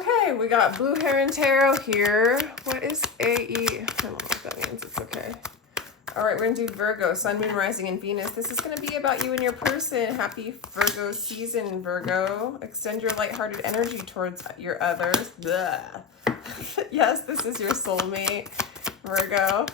Okay, we got Blue Heron Tarot here. What is AE? I don't know what that means. It's okay. All right, we're going to do Virgo, Sun, Moon, Rising, and Venus. This is going to be about you and your person. Happy Virgo season, Virgo. Extend your lighthearted energy towards your others. Yes, this is your soulmate, Virgo.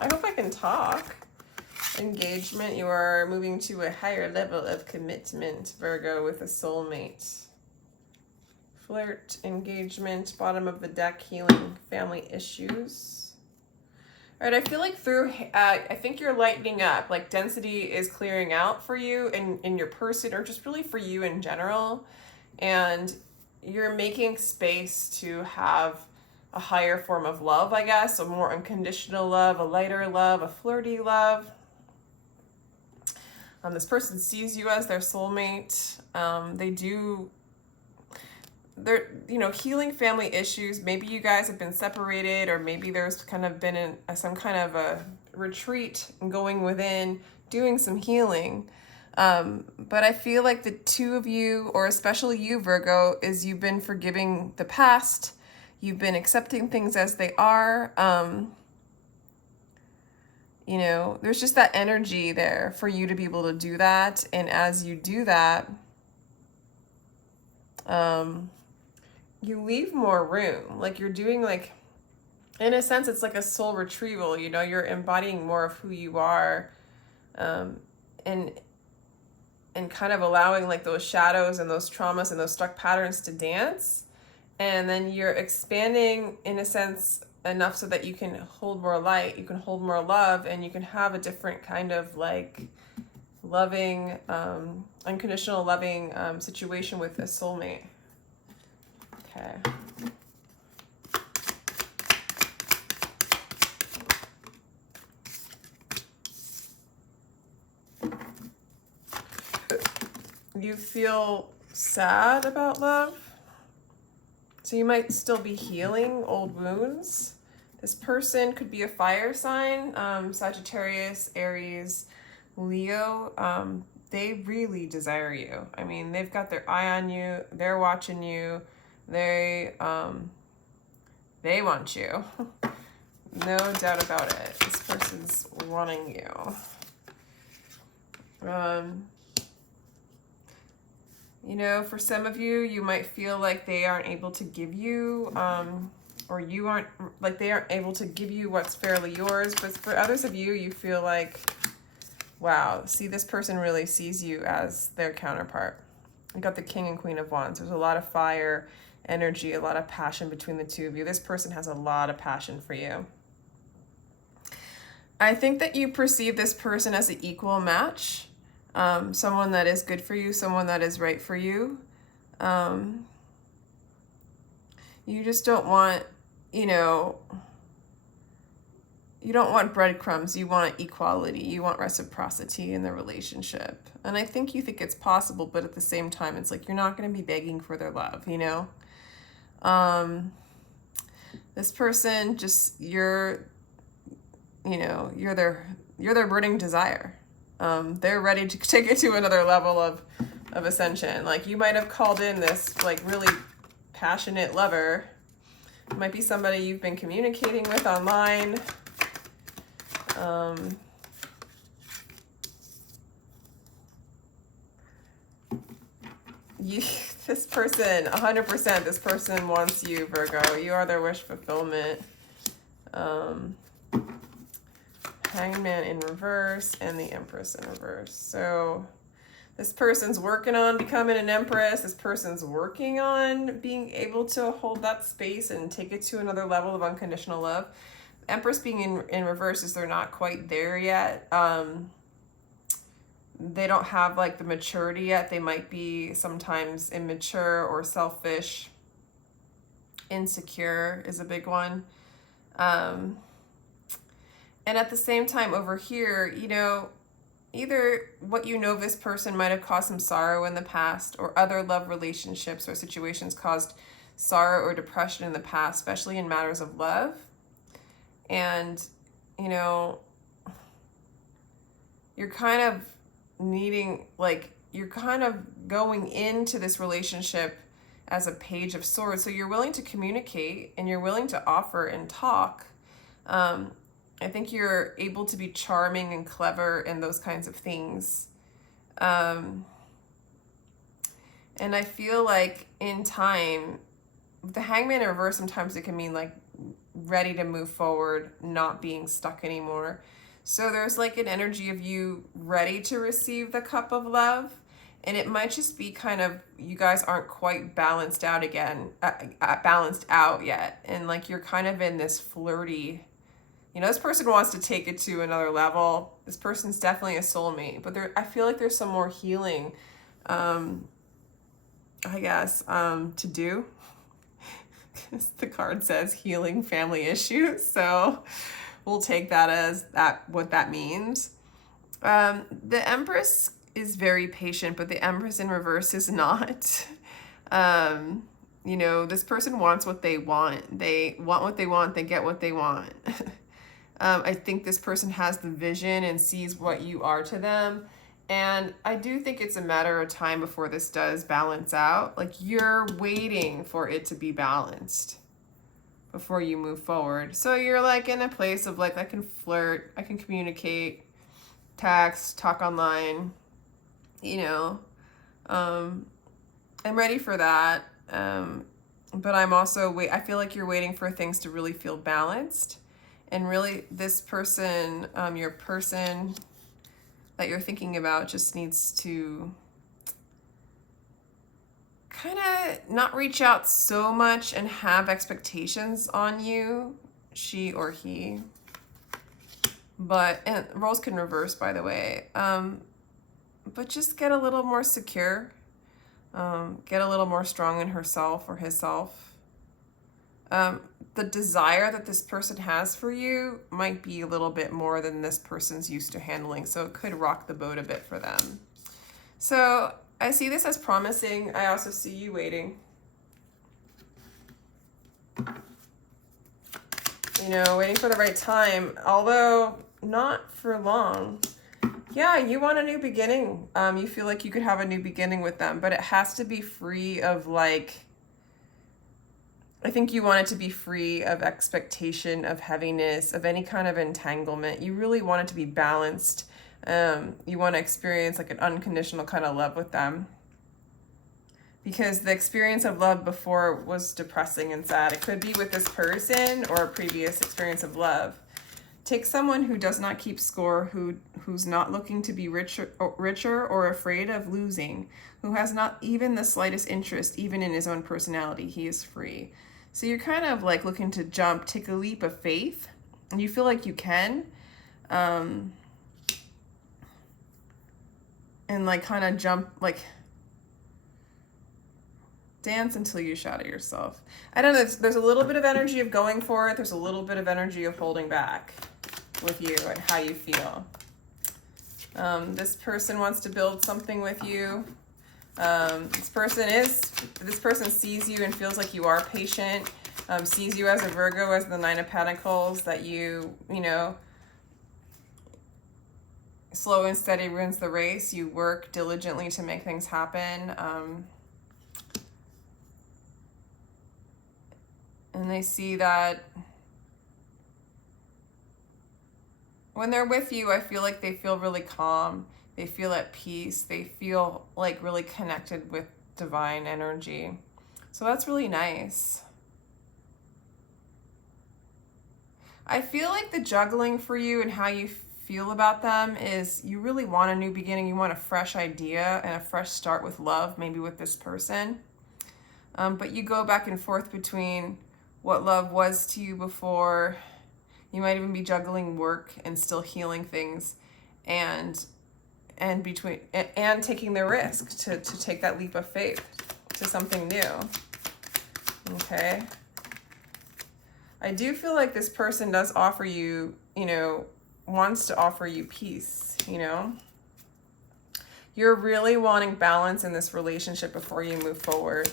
I hope I can talk. Engagement, you are moving to a higher level of commitment, Virgo, with a soulmate. Flirt, engagement, bottom of the deck, healing, family issues. All right, I feel like I think you're lightening up, like density is clearing out for you in your person, or just really for you in general. And you're making space to have a higher form of love, I guess, a more unconditional love, a lighter love, a flirty love. This person sees you as their soulmate. They're, healing family issues. Maybe you guys have been separated, or maybe there's kind of been some kind of a retreat and going within, doing some healing. But I feel like the two of you, or especially you, Virgo, is you've been forgiving the past. You've been accepting things as they are. There's just that energy there for you to be able to do that. And as you do that, you leave more room. Like you're doing, like, in a sense, it's like a soul retrieval. You're embodying more of who you are, and kind of allowing like those shadows and those traumas and those stuck patterns to dance. And then you're expanding, in a sense, enough so that you can hold more light, you can hold more love, and you can have a different kind of like loving, unconditional loving situation with a soulmate. Okay. You feel sad about love? So you might still be healing old wounds. This person could be a fire sign, Sagittarius, Aries, Leo. They really desire you. I mean, they've got their eye on you. They're watching you. They want you. No doubt about it. This person's wanting you. For some of you, you might feel like they aren't able to give you, or you aren't, like they aren't able to give you what's fairly yours. But for others of you, you feel like, wow, see, this person really sees you as their counterpart. You got the King and Queen of Wands. There's a lot of fire energy, a lot of passion between the two of you. This person has a lot of passion for you. I think that you perceive this person as an equal match. Someone that is good for you, someone that is right for you. You just don't want, you don't want breadcrumbs. You want equality. You want reciprocity in the relationship. And I think you think it's possible, but at the same time, it's like you're not going to be begging for their love, This person just, you're their burning desire. They're ready to take it to another level of ascension. Like you might have called in this like really passionate lover. It might be somebody you've been communicating with online. This person, 100%, this person wants you, Virgo. You are their wish fulfillment. Hangman in reverse and the Empress in reverse. So this person's working on becoming an Empress. This person's working on being able to hold that space and take it to another level of unconditional love. Empress being in reverse is they're not quite there yet. They don't have like the maturity yet. They might be sometimes immature or selfish. Insecure is a big one. And at the same time over here, either what of this person might have caused some sorrow in the past, or other love relationships or situations caused sorrow or depression in the past, especially in matters of love. And, you're kind of needing, like, you're kind of going into this relationship as a Page of Swords. So you're willing to communicate and you're willing to offer and talk. I think you're able to be charming and clever and those kinds of things. And I feel like in time, the Hangman in reverse, sometimes it can mean like ready to move forward, not being stuck anymore. So there's like an energy of you ready to receive the cup of love. And it might just be kind of, you guys aren't quite balanced out yet. And like you're kind of in this flirty, you know, this person wants to take it to another level. This person's definitely a soulmate, but I feel like there's some more healing, I guess, to do. The card says healing family issues. So we'll take that as what that means. The Empress is very patient, but the Empress in reverse is not. You know, this person wants what they want. They want what they want. They get what they want. I think this person has the vision and sees what you are to them. And I do think it's a matter of time before this does balance out. Like you're waiting for it to be balanced before you move forward. So you're like in a place of like, I can flirt, I can communicate, text, talk online, you know. I'm ready for that. But I'm also, I feel like you're waiting for things to really feel balanced. And really this person, your person that you're thinking about just needs to kind of not reach out so much and have expectations on you, she or he. And roles can reverse, by the way. But just get a little more secure. Get a little more strong in herself or himself. The desire that this person has for you might be a little bit more than this person's used to handling, so it could rock the boat a bit for them. So I see this as promising. I also see you waiting. You know, waiting for the right time, although not for long. Yeah, you want a new beginning. You feel like you could have a new beginning with them, but it has to be free of like, I think you want it to be free of expectation, of heaviness, of any kind of entanglement. You really want it to be balanced. You want to experience like an unconditional kind of love with them. Because the experience of love before was depressing and sad. It could be with this person or a previous experience of love. Take someone who does not keep score, who's not looking to be richer or afraid of losing, who has not even the slightest interest, even in his own personality. He is free. So you're kind of like looking to take a leap of faith, and you feel like you can, and like kind of jump, like dance until you shatter yourself. I don't know, there's a little bit of energy of going for it. There's a little bit of energy of holding back with you and how you feel. This person wants to build something with you. This person sees you and feels like you are patient, sees you as a Virgo, as the Nine of Pentacles, that you know, slow and steady wins the race. You work diligently to make things happen. And they see that when they're with you, I feel like they feel really calm. They feel at peace. They feel like really connected with divine energy. So that's really nice. I feel like the juggling for you and how you feel about them is you really want a new beginning. You want a fresh idea and a fresh start with love, maybe with this person. But you go back and forth between what love was to you before. You might even be juggling work and still healing things, and taking the risk to take that leap of faith to something new. Okay. I do feel like this person does offer you, wants to offer you peace, You're really wanting balance in this relationship before you move forward.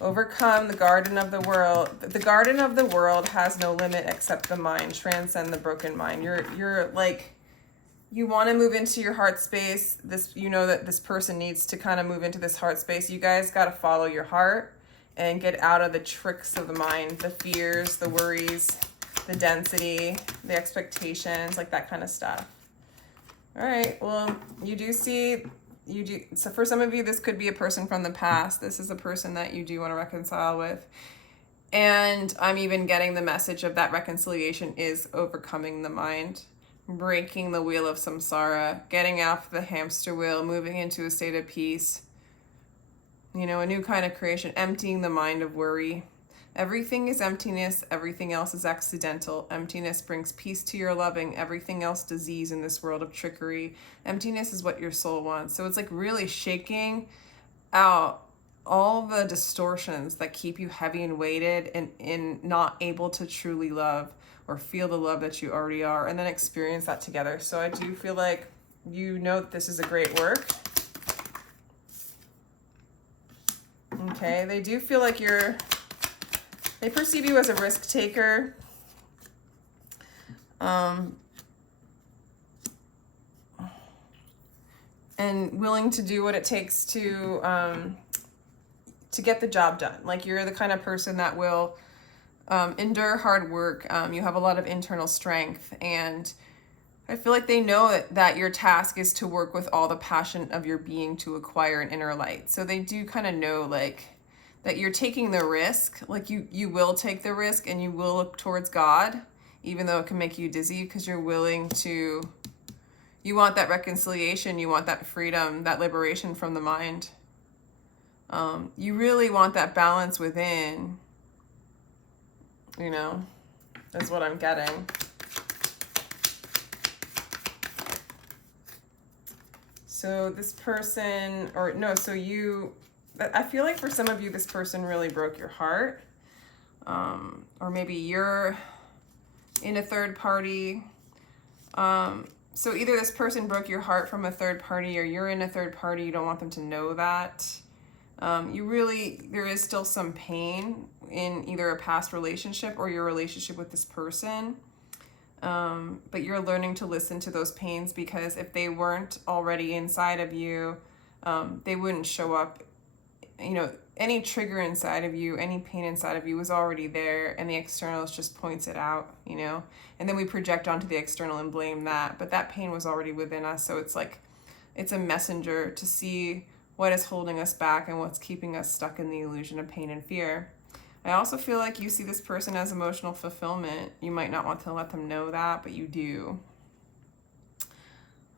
Overcome the garden of the world. The garden of the world has no limit except the mind. Transcend the broken mind. You're like, you want to move into your heart space. That this person needs to kind of move into this heart space. You guys got to follow your heart. and get out of the tricks of the mind, the fears, the worries, the density, the expectations, like that kind of stuff. All right, well, so for some of you, this could be a person from the past. This is a person that you do want to reconcile with. And I'm even getting the message of that reconciliation is overcoming the mind, breaking the wheel of samsara, getting off the hamster wheel, moving into a state of peace. You know, a new kind of creation, emptying the mind of worry. Everything is emptiness. Everything else is accidental. Emptiness brings peace to your loving. Everything else disease in this world of trickery. Emptiness is what your soul wants. So it's like really shaking out all the distortions that keep you heavy and weighted and not able to truly love or feel the love that you already are, and then experience that together. So I do feel like you know that this is a great work. Okay, they do feel like they perceive you as a risk taker. And willing to do what it takes to get the job done. Like you're the kind of person that will endure hard work. You have a lot of internal strength, and I feel like they know that your task is to work with all the passion of your being to acquire an inner light. So they do kind of know like that you're taking the risk, like you will take the risk and you will look towards God, even though it can make you dizzy, because you're willing to, you want that reconciliation, you want that freedom, that liberation from the mind. You really want that balance within, you know, is what I'm getting. So this person, I feel like for some of you, this person really broke your heart. Or maybe you're in a third party. So either this person broke your heart from a third party, or you're in a third party, you don't want them to know that. There is still some pain in either a past relationship or your relationship with this person. But you're learning to listen to those pains, because if they weren't already inside of you, they wouldn't show up. You know, any trigger inside of you, any pain inside of you was already there, and the externals just points it out, you know, and then we project onto the external and blame that, but that pain was already within us. So it's like, it's a messenger to see what is holding us back and what's keeping us stuck in the illusion of pain and fear. I also feel like you see this person as emotional fulfillment. You might not want to let them know that, but you do.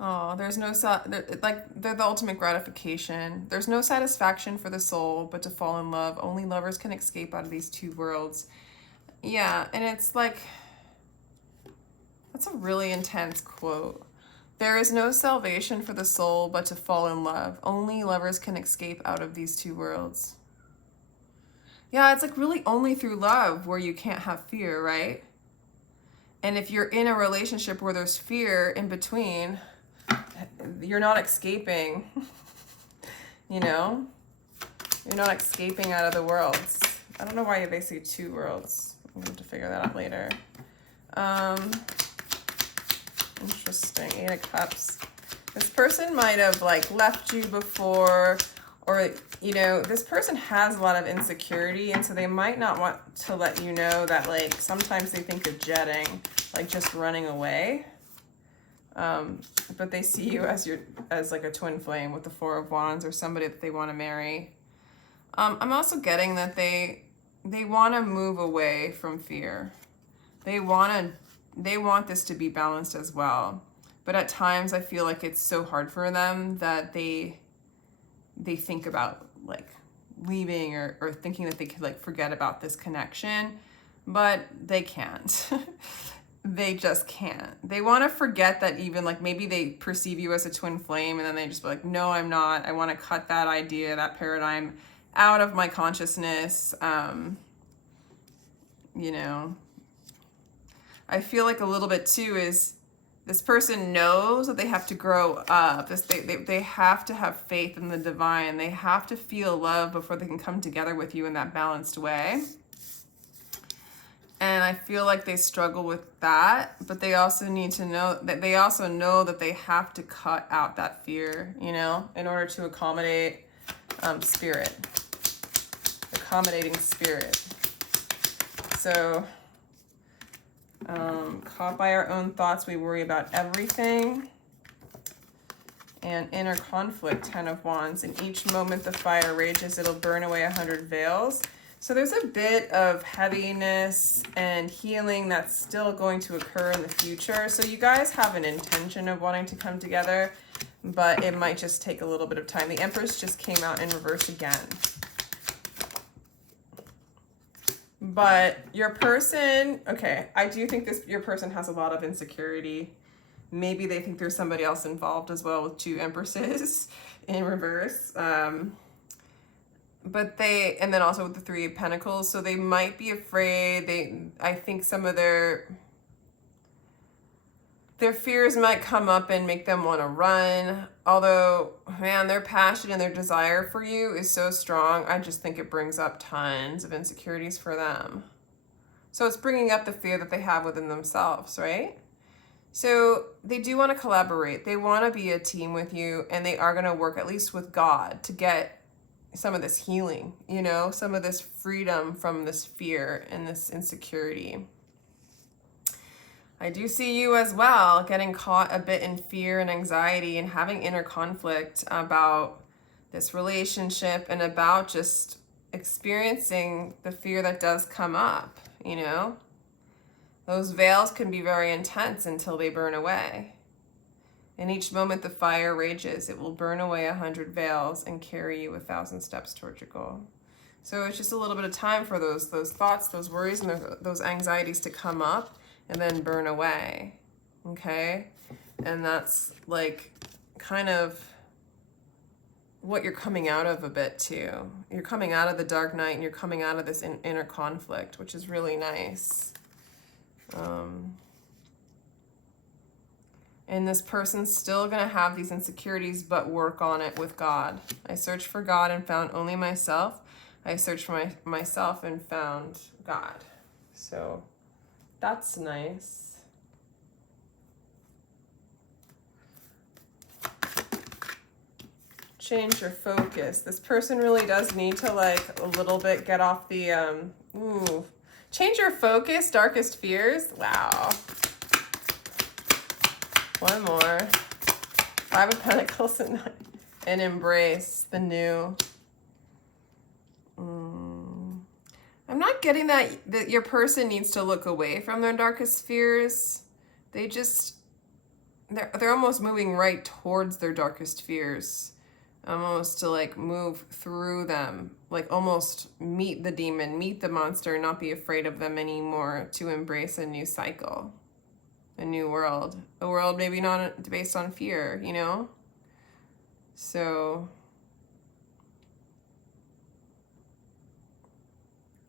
Oh, there's no, they're the ultimate gratification. There's no satisfaction for the soul but to fall in love. Only lovers can escape out of these two worlds. Yeah, and it's like, that's a really intense quote. There is no salvation for the soul but to fall in love. Only lovers can escape out of these two worlds. Yeah, it's like really only through love where you can't have fear, right? And if you're in a relationship where there's fear in between, you're not escaping, you know? You're not escaping out of the worlds. I don't know why they say two worlds. I'm going to have to figure that out later. Interesting. 8 of Cups. This person might have like left you before, or, you know, this person has a lot of insecurity, and so they might not want to let you know that, like, sometimes they think of jetting, like just running away. But they see you as like a twin flame with the 4 of Wands, or somebody that they want to marry. I'm also getting that they want to move away from fear. They want this to be balanced as well. But at times I feel like it's so hard for them that they think about like leaving or thinking that they could like forget about this connection, but they can't. They just can't. They want to forget that, even like maybe they perceive you as a twin flame, and then they just be like, no, I'm not. I want to cut that idea, that paradigm out of my consciousness. You know, I feel like a little bit too is this person knows that they have to grow up. They have to have faith in the divine. They have to feel love before they can come together with you in that balanced way. And I feel like they struggle with that, but they also need to know that they have to cut out that fear, you know, in order to accommodate spirit. The accommodating spirit. So, caught by our own thoughts, we worry about everything. And inner conflict, 10 of Wands. In each moment the fire rages, it'll burn away 100 veils. So there's a bit of heaviness and healing that's still going to occur in the future. So you guys have an intention of wanting to come together, but it might just take a little bit of time. The Empress just came out in reverse again. But your person, okay, I do think your person has a lot of insecurity. Maybe they think there's somebody else involved as well, with 2 Empresses in reverse. But and then also with the 3 of Pentacles, so they might be afraid. I think some of their fears might come up and make them want to run. Although, man, their passion and their desire for you is so strong. I just think it brings up tons of insecurities for them. So it's bringing up the fear that they have within themselves, right? So they do want to collaborate. They want to be a team with you, and they are going to work at least with God to get some of this healing, you know, some of this freedom from this fear and this insecurity. I do see you as well getting caught a bit in fear and anxiety and having inner conflict about this relationship and about just experiencing the fear that does come up, you know. Those veils can be very intense until they burn away. In each moment the fire rages, it will burn away 100 veils and carry you 1,000 steps towards your goal. So it's just a little bit of time for those thoughts, those worries, and those anxieties to come up and then burn away, okay? And that's like kind of what you're coming out of a bit too. You're coming out of the dark night and you're coming out of this inner conflict, which is really nice. And this person's still going to have these insecurities, but work on it with God. I searched for God and found only myself. I searched for myself and found God. So that's nice. Change your focus. This person really does need to like a little bit get off the, change your focus, darkest fears. Wow. One more. 5 of Pentacles and embrace the new. I'm not getting that your person needs to look away from their darkest fears. They're almost moving right towards their darkest fears. Almost to like move through them, like almost meet the demon, meet the monster, not be afraid of them anymore, to embrace a new cycle. A new world, a world maybe not based on fear, you know? So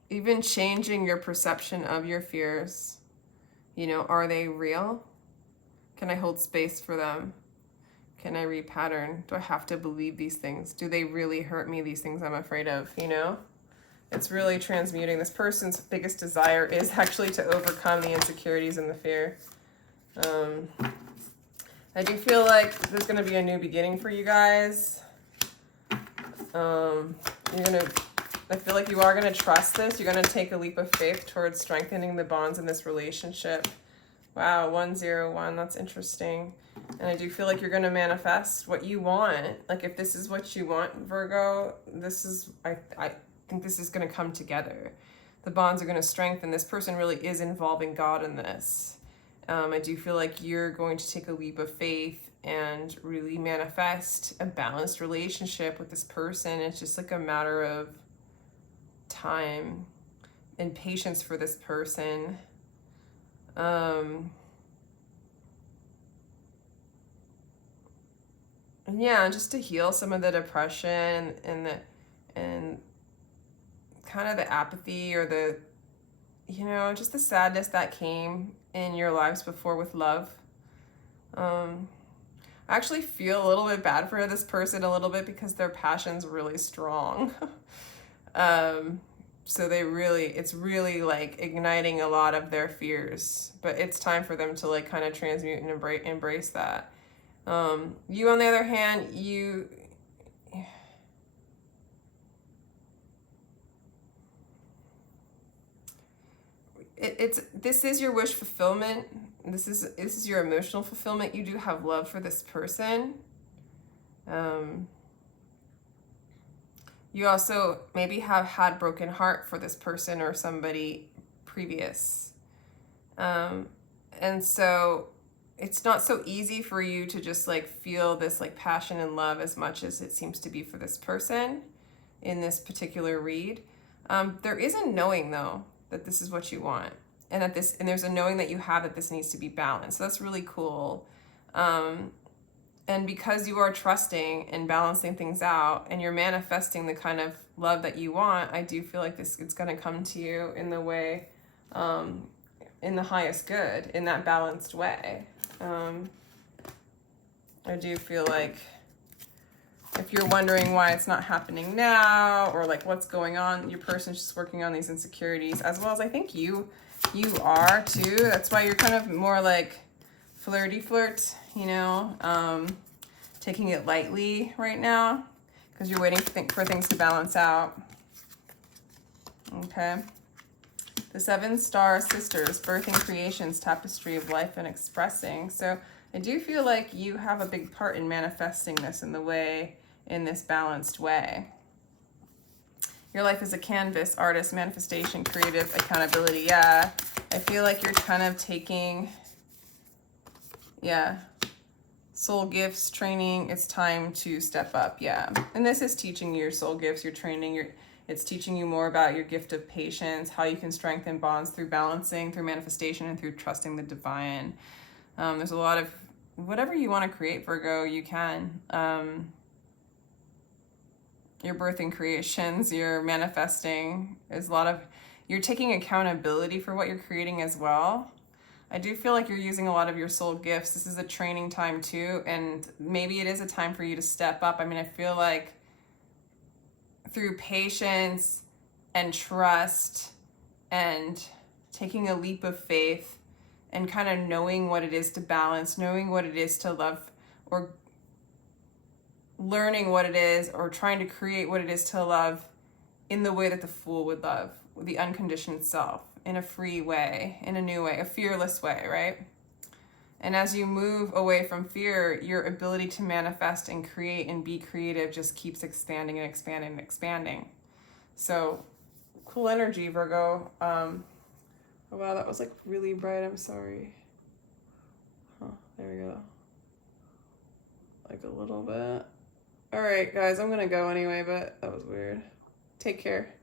even changing your perception of your fears, you know, are they real? Can I hold space for them? Can I repattern? Do I have to believe these things? Do they really hurt me, these things I'm afraid of, you know? It's really transmuting. This person's biggest desire is actually to overcome the insecurities and the fear. I do feel like there's going to be a new beginning for you guys. I feel like you are going to trust this. You're going to take a leap of faith towards strengthening the bonds in this relationship. Wow, 101, that's interesting. And I do feel like you're going to manifest what you want. Like if this is what you want, Virgo, I think this is going to come together. The bonds are going to strengthen. This person really is involving God in this. I do feel like you're going to take a leap of faith and really manifest a balanced relationship with this person. It's just like a matter of time and patience for this person. And yeah, just to heal some of the depression and kind of the apathy or the, you know, just the sadness that came in your lives before with love. I actually feel a little bit bad for this person a little bit because their passion's really strong. So it's really like igniting a lot of their fears, but it's time for them to like kind of transmute and embrace that. You on the other hand, this is your wish fulfillment. This is your emotional fulfillment. You do have love for this person. You also maybe have had broken heart for this person or somebody previous. And so it's not so easy for you to just like feel this like passion and love as much as it seems to be for this person in this particular read. There is a knowing though that this is what you want, and there's a knowing that you have that this needs to be balanced. So that's really cool. And because you are trusting and balancing things out and you're manifesting the kind of love that you want, I do feel like it's going to come to you in the way, in the highest good, in that balanced way. I do feel like if you're wondering why it's not happening now, or like what's going on, your person's just working on these insecurities, as well as I think you are too. That's why you're kind of more like flirty, you know, taking it lightly right now because you're waiting for things to balance out. Okay. The 7-star sisters, birthing creations, tapestry of life and expressing. So I do feel like you have a big part in manifesting this in this balanced way. Your life is a canvas, artist, manifestation, creative, accountability. Yeah, I feel like you're kind of taking, yeah, soul gifts, training. It's time to step up. Yeah. And this is teaching you your soul gifts, your training, it's teaching you more about your gift of patience, how you can strengthen bonds through balancing, through manifestation, and through trusting the divine. There's a lot of whatever you want to create, Virgo, you can. Your birthing creations, you're manifesting. There's a lot of, you're taking accountability for what you're creating as well. I do feel like you're using a lot of your soul gifts. This is a training time too, and maybe it is a time for you to step up. I mean, I feel like through patience and trust and taking a leap of faith and kind of knowing what it is to balance, knowing what it is to love, or learning what it is, or trying to create what it is to love in the way that the Fool would love, the unconditioned self, in a free way, in a new way, a fearless way, right? And as you move away from fear, your ability to manifest and create and be creative just keeps expanding and expanding and expanding. So cool energy, Virgo. Oh wow, that was like really bright. I'm sorry. There we go. Like a little bit. All right, guys, I'm gonna go anyway, but that was weird. Take care.